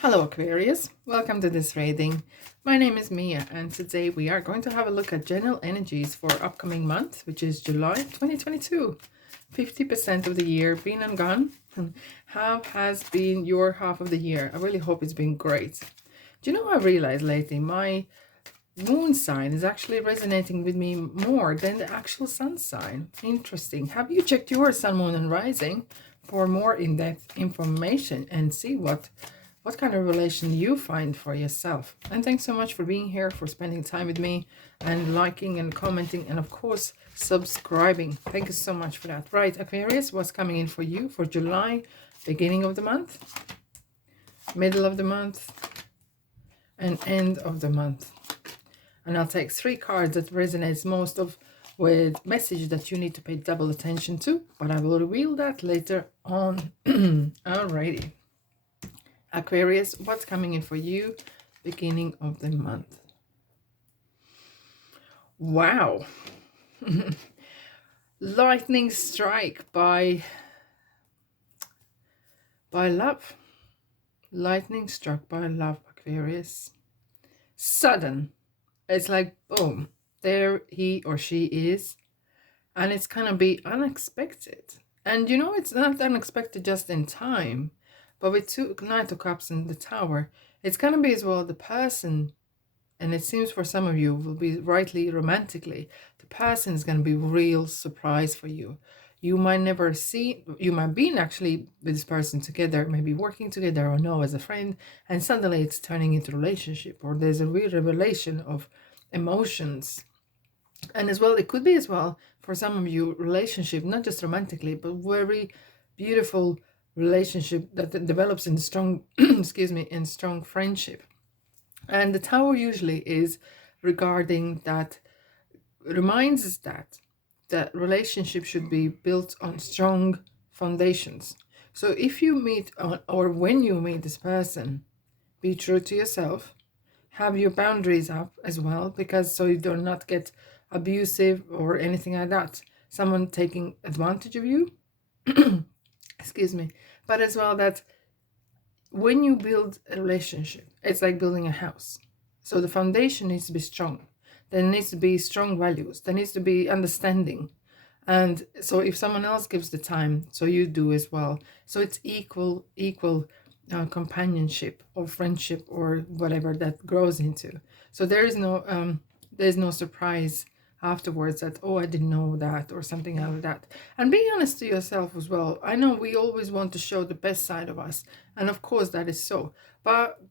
Hello Aquarius, welcome to this reading. My name is Mia and today we are going to have a look at general energies for upcoming month, which is July 2022. 50% of the year been and gone. How has been your half of the year? I really hope it's been great. Do you know, I realized lately my moon sign is actually resonating with me more than the actual sun sign. Interesting. Have you checked your sun, moon and rising for more in-depth information and see what kind of relation you find for yourself? And thanks so much for being here, for spending time with me and liking and commenting and of course subscribing. Thank you so much for that. Right, Aquarius, what's coming in for you for July, beginning of the month, middle of the month, and end of the month? And I'll take 3 cards that resonates most of with message that you need to pay double attention to, but I will reveal that later on. Alrighty. Aquarius, what's coming in for you beginning of the month? Wow. Lightning strike by love. Lightning struck by love, Aquarius. Sudden. It's like, boom, there he or she is. And it's gonna be unexpected. And you know, it's not unexpected just in time. But with Knight of Cups in the Tower, it's gonna be as well the person, and it seems for some of you will be rightly romantically, the person is gonna be real surprise for you. You might never see, you might be actually with this person together, maybe working together or know as a friend, and suddenly it's turning into relationship, or there's a real revelation of emotions. And as well, it could be as well for some of you relationship, not just romantically, but very beautiful relationship that develops in strong excuse me, in strong friendship. And the Tower usually is regarding that, reminds us that relationship should be built on strong foundations. So if you meet or when you meet this person, be true to yourself, have your boundaries up as well, because so you do not get abusive or anything like that, someone taking advantage of you. Excuse me. But as well that when you build a relationship, it's like building a house. So the foundation needs to be strong. There needs to be strong values. There needs to be understanding. And so if someone else gives the time, so you do as well. So it's equal companionship or friendship or whatever that grows into. So there's no surprise afterwards that, oh, I didn't know that, or something like that. And be honest to yourself as well. I know we always want to show the best side of us, and of course that is so, but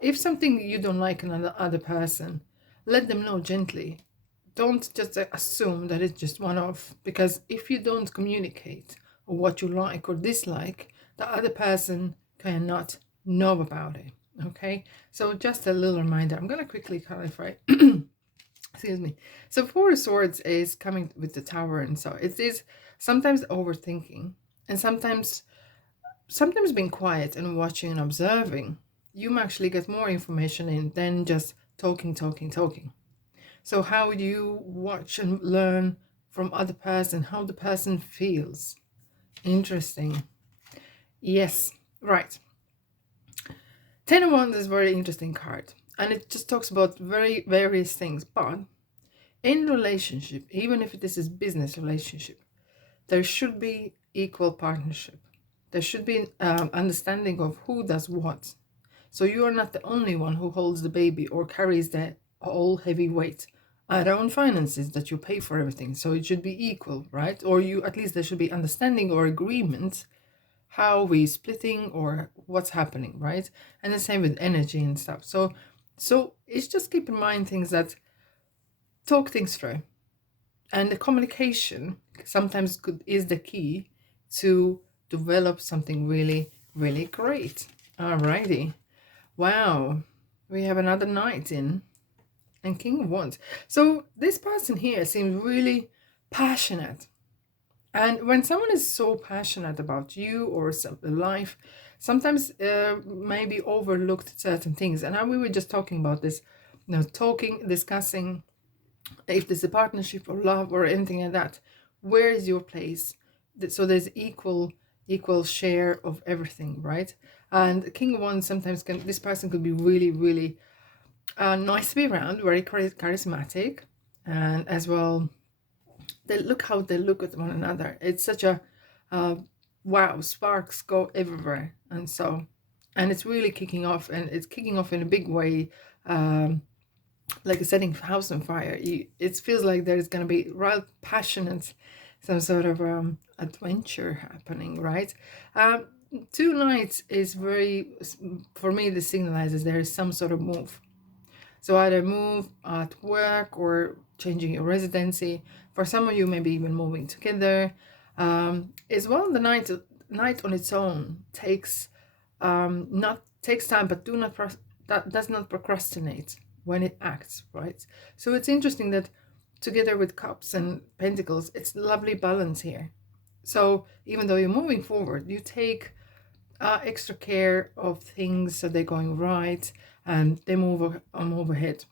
if something you don't like in another other person, let them know gently. Don't just assume that it's just one off, because if you don't communicate what you like or dislike, the other person cannot know about it. Okay, so just a little reminder. I'm going to quickly clarify. Excuse me. So 4 of Swords is coming with the Tower, and so it is sometimes overthinking, and sometimes being quiet and watching and observing. You might actually get more information in than just talking. So how do you watch and learn from other person, how the person feels? Interesting. Yes, right. 10 of Wands is a very interesting card, and it just talks about very various things. But in relationship, even if this is business relationship, there should be equal partnership. There should be understanding of who does what. So you are not the only one who holds the baby or carries the whole heavy weight. Our own finances, that you pay for everything. So it should be equal, right? Or you, at least there should be understanding or agreement how we splitting or what's happening, right? And the same with energy and stuff. So it's just keep in mind things that talk things through. And the communication sometimes is the key to develop something really, really great. Alrighty. Wow. We have another Knight in. And King of Wands. So this person here seems really passionate. And when someone is so passionate about you or life, sometimes maybe overlooked certain things. And we were just talking about this, discussing if there's a partnership or love or anything like that. Where is your place? So there's equal share of everything, right? And King of Wands sometimes this person could be really, really nice to be around, very charismatic, and as well, they look how they look at one another. It's such a wow, sparks go everywhere, and it's really kicking off, and it's kicking off in a big way. Like setting house on fire. It feels like there's going to be real passionate, some sort of adventure happening, right? Um, Two nights is very, for me, this signalizes there is some sort of move. So either move at work or changing your residency. For some of you, maybe even moving together. As well, the night on its own takes not takes time, but that does not procrastinate when it acts, right? So it's interesting that together with cups and pentacles, it's lovely balance here. So even though you're moving forward, you take extra care of things so they're going right and they move ahead.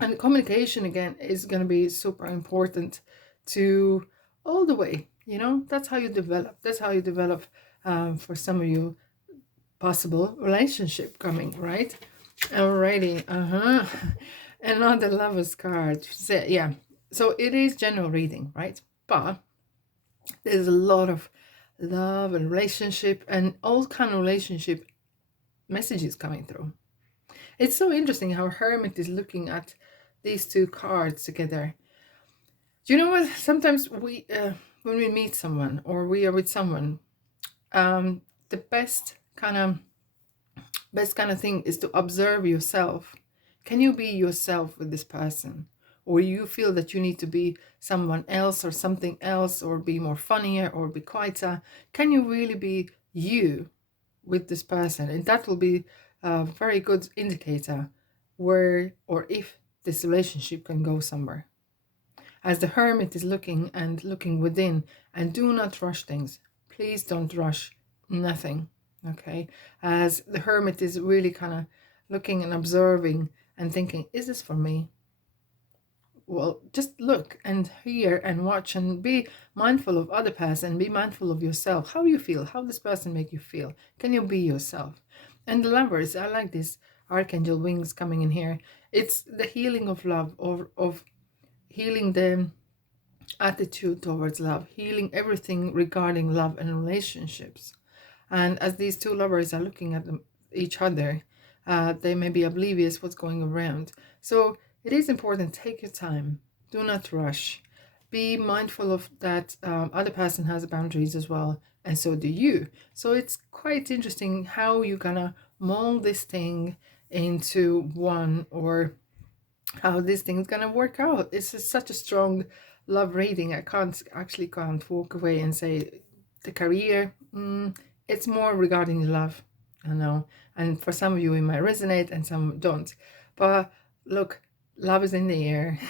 And communication again is going to be super important to all the way. You know, that's how you develop. That's how you develop. For some of you, possible relationship coming, right? Alrighty, Another lover's card. So, yeah, so it is general reading, right? But there's a lot of love and relationship and all kind of relationship messages coming through. It's so interesting how Hermit is looking at these two cards together. Do you know what? Sometimes when we meet someone or we are with someone, the best kind of thing is to observe yourself. Can you be yourself with this person? Or you feel that you need to be someone else or something else, or be more funnier or be quieter? Can you really be you with this person? And that will be a very good indicator where or if this relationship can go somewhere. As the Hermit is looking and looking within, and do not rush things. Please don't rush nothing. Okay, as the Hermit is really kind of looking and observing and thinking, is this for me? Well, just look and hear and watch and be mindful of other person, be mindful of yourself, how you feel, how this person make you feel. Can you be yourself? And the Lovers, I like this archangel wings coming in here. It's the healing of love, of healing the attitude towards love, healing everything regarding love and relationships. And as these two lovers are looking at each other, they may be oblivious what's going around. So it is important, take your time. Do not rush. Be mindful of that other person has boundaries as well, and so do you. So it's quite interesting how you're gonna mold this thing into one, or how this thing's gonna work out. It's such a strong love reading. I can't walk away and say the career. It's more regarding love, I know. And for some of you, it might resonate and some don't. But look, love is in the air.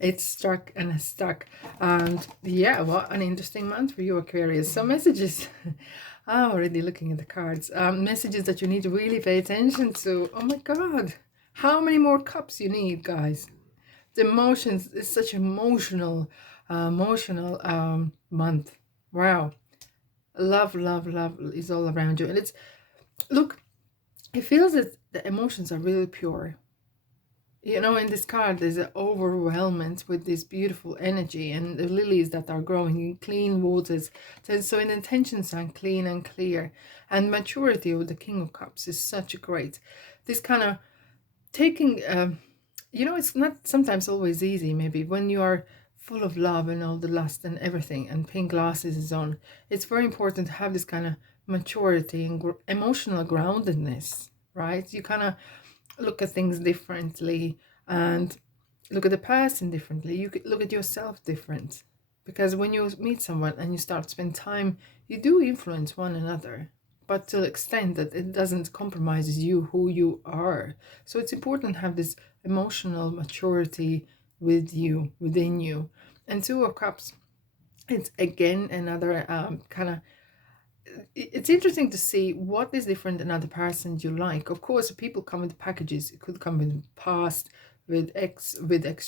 It's struck and it's stuck. And yeah, what an interesting month for you, Aquarius. So messages. I'm already looking at the cards. Messages that you need to really pay attention to. Oh my God. How many more cups you need, guys? The emotions is such emotional month. Wow. Love, love, love is all around you. And it's, look, it feels that the emotions are really pure. You know, in this card, there's an overwhelmment with this beautiful energy and the lilies that are growing in clean waters. So in intentions are clean and clear. And maturity with the King of Cups is such a great, this kind of taking, you know, it's not sometimes always easy, maybe, when you are full of love and all the lust and everything, and pink glasses is on. It's very important to have this kind of maturity and emotional groundedness, right? You kind of look at things differently and look at the person differently. You could look at yourself different, because when you meet someone and you start to spend time, you do influence one another, but to the extent that it doesn't compromise you, who you are. So it's important to have this emotional maturity with you, within you. And Two of Cups, it's again another kind of, it's interesting to see what is different in other persons you like. Of course, people come with packages. It could come with past, with ex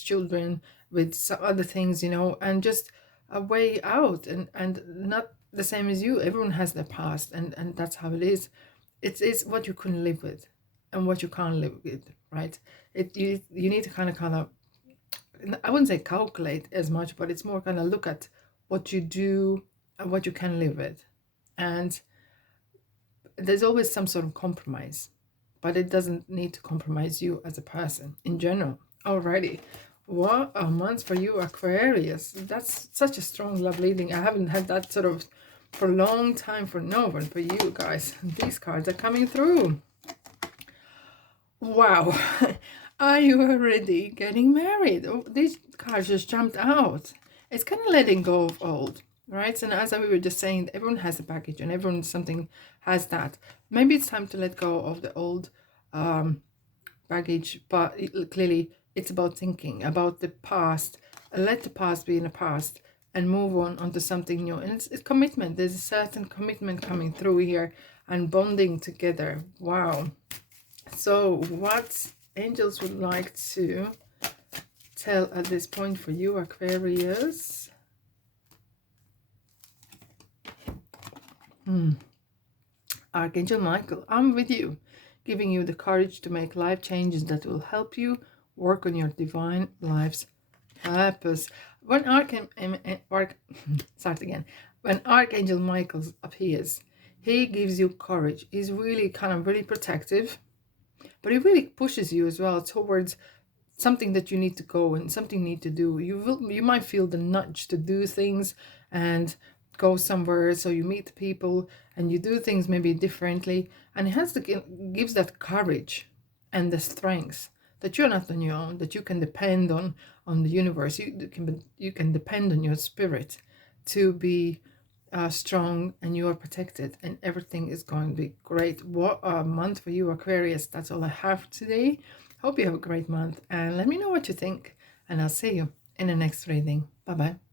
children, with some other things, you know, and just a way out, and not the same as you. Everyone has their past, and that's how it is. it's what you can live with and what you can't live with, right? You need to kind of, I wouldn't say calculate as much, but it's more kind of look at what you do and what you can live with. And there's always some sort of compromise, but it doesn't need to compromise you as a person in general. Alrighty. What a month for you, Aquarius. That's such a strong love leading. I haven't had that sort of for a long time for no one, for you guys. These cards are coming through. Wow. Are you already getting married? Oh, these cards just jumped out. It's kind of letting go of old, right? And as we were just saying, everyone has a package and everyone something has that. Maybe it's time to let go of the old baggage, but clearly it's about thinking about the past. Let the past be in the past and move on onto something new. And it's commitment. There's a certain commitment coming through here and bonding together. Wow. So what angels would like to tell at this point for you, Aquarius? Archangel Michael, I'm with you, giving you the courage to make life changes that will help you work on your divine life's purpose. When When Archangel Michael appears, he gives you courage. He's really kind of really protective, but he really pushes you as well towards something that you need to go and something you need to do. You might feel the nudge to do things and go somewhere, so you meet people and you do things maybe differently, and it gives that courage and the strength that you're not on your own, that you can depend on the universe. You can depend on your spirit to be strong, and you are protected, and everything is going to be great. What a month for you, Aquarius. That's all I have today. Hope you have a great month, and let me know what you think, and I'll see you in the next reading. Bye bye.